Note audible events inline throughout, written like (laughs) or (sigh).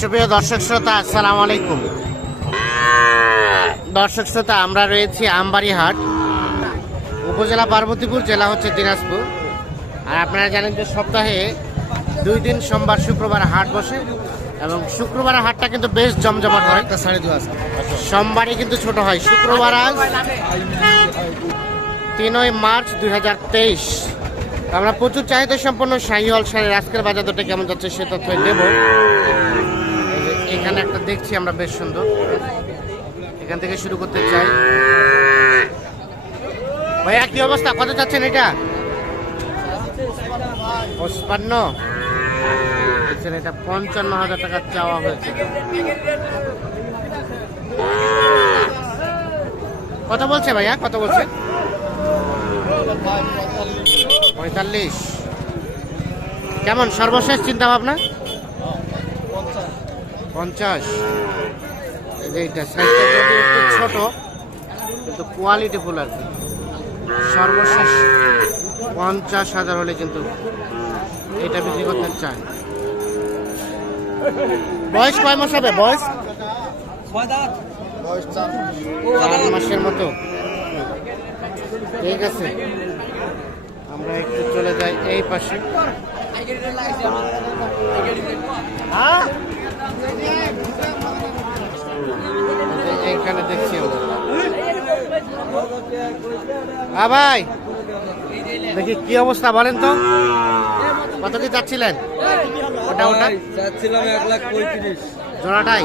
সুপ্রিয় দর্শক শ্রোতা আসসালামু আলাইকুম। দর্শক শ্রোতা আমরা রয়েছি আমবাড়ি হাট উপজেলা পার্বতীপুর জেলা হচ্ছে দিনাজপুর। আর আপনারা জানেন যে সপ্তাহে দুই দিন সোমবার শুক্রবার হাট বসে এবং শুক্রবার হাটটা কিন্তু বেশ জমজমাট হয়। সোমবারই কিন্তু ছোট হয়। শুক্রবার আজ তিনই মার্চ দুই হাজার তেইশ। আমরা প্রচুর চাহিদা সম্পন্ন শাহিওয়াল শাড়ির আজকের বাজার দরটা কেমন যাচ্ছে সে তথ্য দেব। এখানে একটা দেখছি আমরা, বেশ সুন্দর। এখান থেকে শুরু করতে চাই। ভাইয়া, কি অবস্থা? কত চাচ্ছেন এটা? পঁচপান্ন। এটা পঞ্চান্ন হাজার টাকা চাওয়া হয়েছে। কত বলছে ভাইয়া? কত বলছে? পঁয়তাল্লিশ। কেমন সর্বশেষ চিন্তা ভাবনা পঞ্চাশ। যে এইটা সাইজটা যদি একটু ছোট কিন্তু কোয়ালিটি ফুল আর কি সর্বশেষ পঞ্চাশ হাজার হলে কিন্তু এটা বিক্রি করতে চায়। বয়স কয় মাস হবে? বয়স? বয়স চার চার মাসের মতো। ঠিক আছে। আমরা একটু চলে যাই এই পাশে। এইখানে দেখছি হ্যাঁ ভাই। দেখি কি অবস্থা বলেন তো। কত কি চাচ্ছিলেন? ওটা ওটা। চাচ্ছিলাম এক লাখ পঁয়ত্রিশ। জোড়াটাই?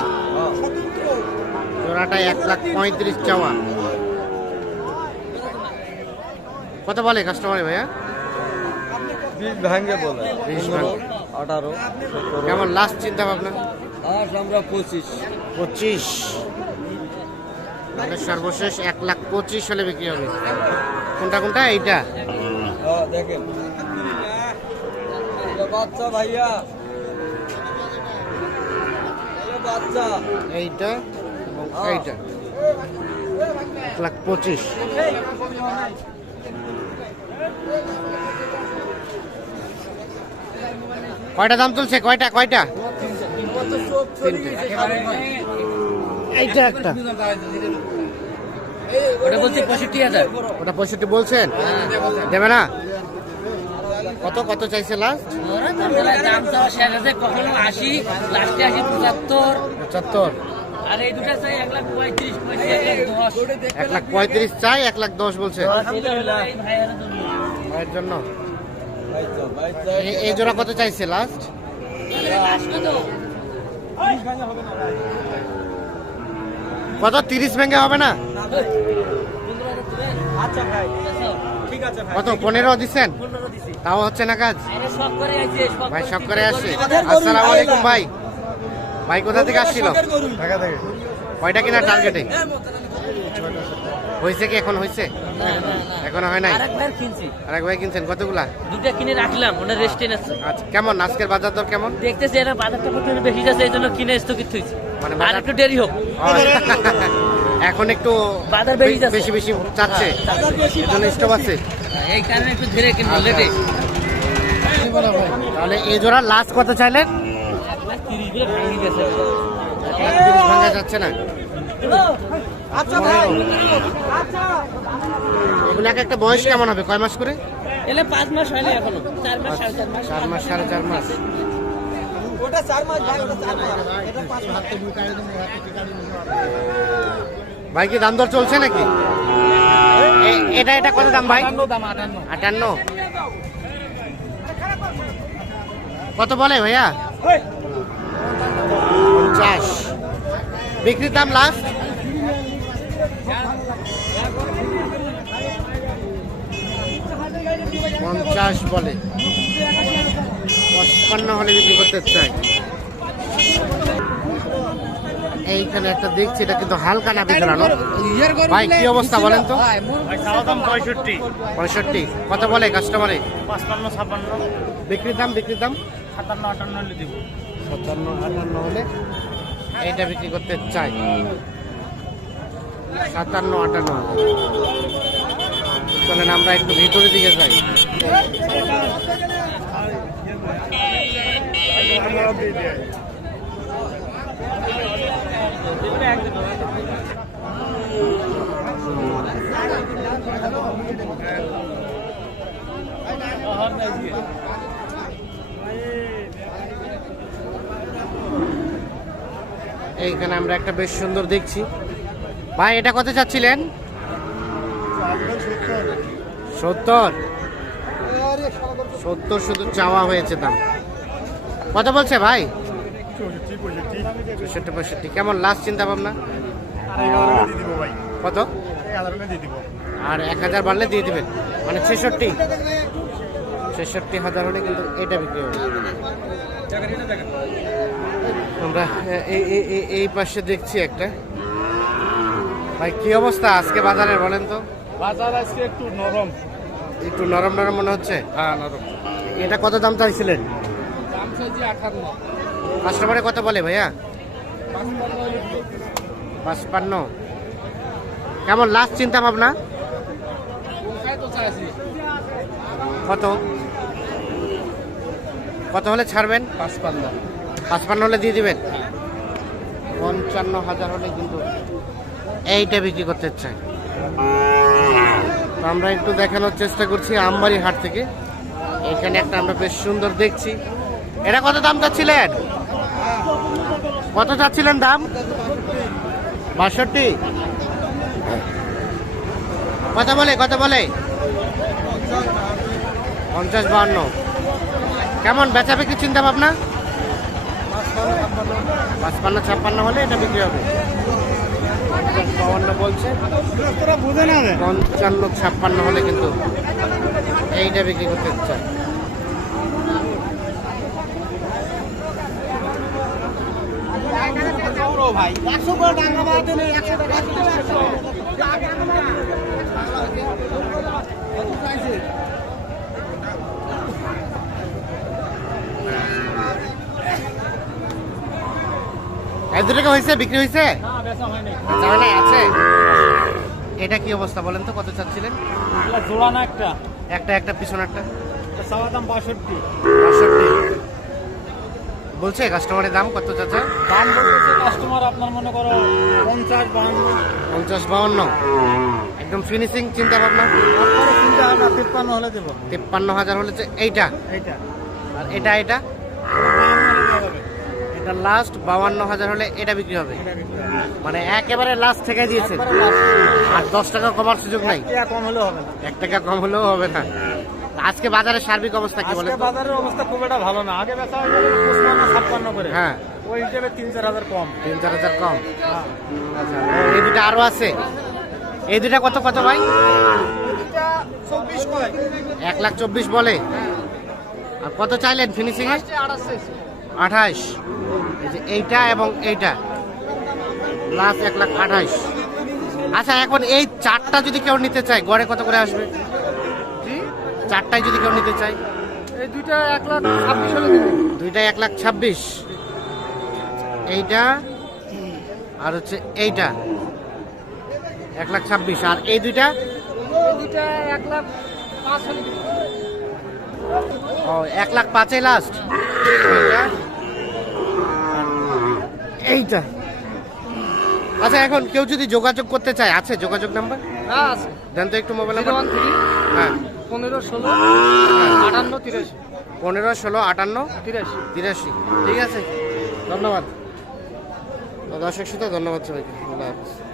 জোড়াটাই এক লাখ পঁয়ত্রিশ চাওয়া। কত বলে কাস্টমারে ভাইয়া? বিশ ভাঙ্গে বলে। বিশ ভাঙ্গে। আঠারো কেমন লাস্ট চিন্তা ভাবনা আস আমরা পঁচিশ। পঁচিশ। তাহলে সর্বশেষ এক লাখ পঁচিশ হলে বিক্রি হবে। কোনটা কোনটা? এইটা। হ্যাঁ, দেখেন। বাচ্চা ভাইয়া। বাচ্চা। এইটা এবং এইটা। এক লাখ পঁচিশ। কয়টা দাম তুলছে? কয়টা? কয়টা? এইটা একটা। ওটা বলছি পঁয়ষট্টি হাজার। ওটা পঁয়ষট্টি বলছেন? দেবে না? কত কত চাইছে লাস্ট ওরা দাম তো শেষ আছে কখনো আশি লাস্টে আসি পঁচাত্তর। পঁচাত্তর। আর এই দুটা চাই এক লাখ পঁয়ত্রিশ এক লাখ পঁয়ত্রিশ চাই এক লাখ দশ বলছে। ভাইয়ের জন্য। এই জোড়া কত চাইছে লাস্ট কত? তিরিশ ভেঙে হবে না? কত? পনেরো দিচ্ছেন? তাও হচ্ছে না কাজ? ভাই সব করে আসছে। গরু আলাইকুম, ভাই। ভাই, কোথা থেকে আসছিল? ঢাকা কয়টা কিনা টার্গেটে হয়েছে কি এখন? হয়েছে। এখনও হয় নাই? আরেক ভাইয়ের কিনছি। আরেক ভাই কিনছেন কতগুলা? দুটা কিনে রাখলাম ওটা রেস্টে আছে। আচ্ছা কেমন? আজকের বাজার দর কেমন? দেখতেছি এরা বাজারটা কত বেশি যাচ্ছে এই জন্য কিনে স্থগিত হয়েছে। মানে আর একটু দেরি হোক। (laughs) এখন একটু বাজার বেশি যাচ্ছে। বেশি বেশি চাচ্ছে। হ্যাঁ, এজন্য স্টপ আছে। এই কারণে একটু ধীরে আচ্ছা। লেটে তাহলে এই জোড়া লাস্ট কত চাইলেন? এক লাখ তিরিশ দিয়ে ভাঙি যাচ্ছে না। আচ্ছা এগুলো এক একটা বয়স কেমন হবে? কয় মাস করে? এলে পাঁচ মাস হয়নি এখনও। চার মাস সাড়ে চার মাস চার মাস সাড়ে চার মাস। ওটা চার মাস ভাই ওটা চার মাস। এটা পাঁচ মাস। ভাই কি দাম দর চলছে নাকি? এটা এটা কত দাম ভাই? আটান্ন আটান্ন। কত বলে ভাইয়া? পঞ্চাশ। বিক্রির দাম লাস্ট পঞ্চাশ বলে। পঁচপান্ন হলে বিক্রি করতে চাই। এইখানে একটা দেখছি এটা কিন্তু হালকা না ভাই কি অবস্থা বলেন তো? পঁয়ষট্টি। পঁয়ষট্টি। কত বলে কাস্টমারে পাঁচপান্ন ছাপান্ন। বিক্রির দাম বিক্রির দাম? সাতান্ন আটান্ন হলে দিব। সাতান্ন আটান্ন হলে এইটা বিক্রি করতে চাই। সাতান্ন আটান্ন। চলেন, আমরা একটু ভিতরের দিকে যাই। এইখানে আমরা একটা বেশ সুন্দর দেখছি। ভাই, এটা কত চাচ্ছিলেন? সত্তর? সত্তর শুধু চাওয়া হয়েছে দাম। কত বলছে ভাই? চৌষট্টি, পঁয়ষট্টি। কেমন লাস্ট চিন্তা ভাবনা কত? আর এক হাজার বাড়লে দিয়ে দিবেন। মানে ছেষট্টি। ছেষট্টি হাজার হলে কিন্তু এটা বিক্রি হবে। আমরা এই পাশে দেখছি একটা। ভাই, কি অবস্থা আজকে বাজারের বলেন তো? বাজার আজকে একটু নরম। একটু নরম নরম মনে হচ্ছে? হ্যাঁ নরম। এটা কত দাম চাইছিলেন? দাম চাইছি আঠান্ন। কাস্টমারে কত বলে ভাইয়া? পাঁচপান্ন কেমন লাস্ট চিন্তা ভাবনা? কত? কত হলে ছাড়বেন? পাঁচপান্ন। পাঁচপান্ন হলে দিয়ে দিবেন? পঞ্চান্ন হাজার হলে কিন্তু এইটা বিক্রি করতে চাই তো আমরা একটু দেখানোর চেষ্টা করছি আমবাড়ি হাট থেকে। এখানে একটা আমরা বেশ সুন্দর দেখছি। এটা কত দাম চাচ্ছিলেন? কত চাচ্ছিলেন দাম? বাষট্টি। কত বলে কত বলে? পঞ্চাশ বাহান্ন। কেমন, বেচা বিক্রি চিন্তা ভাবনা? পাঁচপান্ন, ছাপ্পান্ন হলে এটা বিক্রি হবে। না পঞ্চান্ন ছাপ্পান্ন হলে কিন্তু এইটা বিক্রি করতে টাকা এক দু হয়েছে বিক্রি হয়েছে আছে? এটা কি অবস্থা বলেন তো কত চাচ্ছিলেন? জোড়া না একটা। একটা একটা পিছন একটা। এটা চাওয়া দাম বাষট্টি। বাষট্টি। বলছে কাস্টমারের দাম কত চাচ্ছে দাম বলতেছে কাস্টমার আপনার মনে করো পঞ্চাশ বাহান্ন। পঞ্চাশ বাউন্ন একদম ফিনিশিং চিন্তা ভাবনা? চিন্তা ভাবনা তিপ্পান্ন হলে দেবো। তিপ্পান্ন হাজার হলে এইটা? এইটা। আর এটা এটা? এটা লাস্ট বাউান্ন হাজার হলে এটা বিক্রি হবে। মানে একেবারে লাস্ট থেকে দিয়েছে। আর দশ টাকা কমার সুযোগ নাই। কম হলে হবে না। এক টাকা কম হলেও হবে না। আজকে বাজারের সার্বিক অবস্থা কি বলে বাজারের অবস্থা খুব একটা ভালো না। আগে বেচা হয়ে ছাপ্পান্ন করে। হ্যাঁ। ওই হিসেবে তিন চার হাজার কম। তিন চার হাজার কম। আচ্ছা এই দুটা আরও আছে? এই দুটা কত কত ভাই? এক লাখ চব্বিশ বলে। আর কত চাইলেন ফিনিশিং আঠাইশ এই যে এইটা এবং এইটা। লাস্ট এক লাখ আঠাইশ আচ্ছা এখন এই চারটা যদি কেউ নিতে চায় গড়ে কত করে আসবে? চারটায় যদি কেউ নিতে চায়। এই দুইটা এক লাখ ছাব্বিশ হলে দুইটা এক লাখ ছাব্বিশ। এইটা আর হচ্ছে এইটা। এক লাখ ছাব্বিশ। আর এই দুইটা? দুইটা এক লাখ পাঁচ হলে ও এক লাখ পাঁচে লাস্ট এইটা। আচ্ছা এখন কেউ যদি যোগাযোগ করতে চায় আছে যোগাযোগ নাম্বার? হ্যাঁ আছে। দেন তো একটু মোবাইল নাম্বার হ্যাঁ। পনেরো ষোলো আটান্ন তিরাশি। পনেরো ষোলো আটান্ন তিরাশি। তিরাশি। ঠিক আছে? ধন্যবাদ। দর্শক শ্রোতা ধন্যবাদ সবাইকে। আল্লাহ হাফিজ।